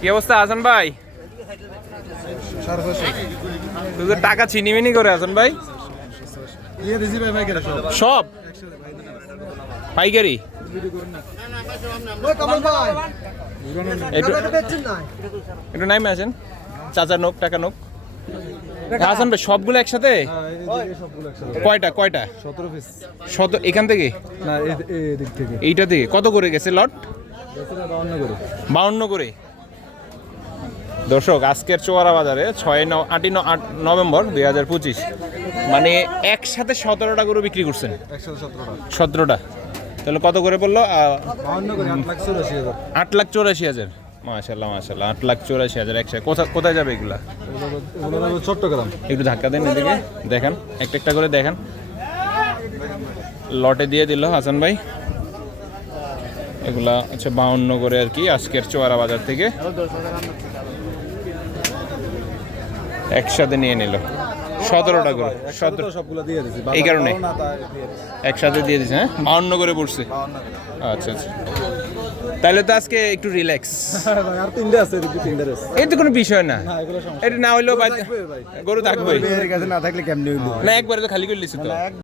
কি অবস্থা আছেন ভাই? টাকা চিনিমিনি করে আছেন ভাই? সব? পাইকারি? একটু নাইমে আসেন। চাচা নোক টাকা নোক। হাসান ভাই সবগুলো একসাথে? কয়টা কয়টা? সতেরো পিস শত এখান থেকে? না থেকে এইটা থেকে। কত করে গেছে লট? বাউন্ন করে বাউন্ন করে। দর্শক আজকের চোয়ারা বাজারে ছয় ন আটই আট নভেম্বর দুই হাজার পঁচিশ। মানে একসাথে সতেরোটা গরু বিক্রি করছেন? সতেরোটা। তাহলে কত করে বলল আট লাখ চৌরাশি হাজার। মাশাল্লাহ মাশাল্লাহ আট লাখ চৌরাশি হাজার একসাথে। কোথায় কোথায় যাবে এগুলা? এগুলো চট্টগ্রাম। একটু ধাক্কা দেন এদিকে দেখেন একটা একটা করে দেখেন। লটে দিয়ে দিল হাসান ভাই। এগুলা হচ্ছে বাউন্ন করে আর কি আজকের চোয়ারা বাজার থেকে। একসাথে নিয়ে নিল। সতেরোটা করে। সতেরো সবগুলো দিয়ে দিছি। এই কারণে? একসাথে দিয়ে দিচ্ছে হ্যাঁ? বাউন্ন করে পড়ছে। আচ্ছা আচ্ছা। তাহলে তো আজকে একটু রিল্যাক্স আর তিনটে আছে এদিকে আছে এই তো কোনো বিষয় না। এগুলো সমস্যা এটা না হইলেও। গরু থাকবে না থাকলে কেমনি হইল না একবারে তো খালি করে লিছি তো।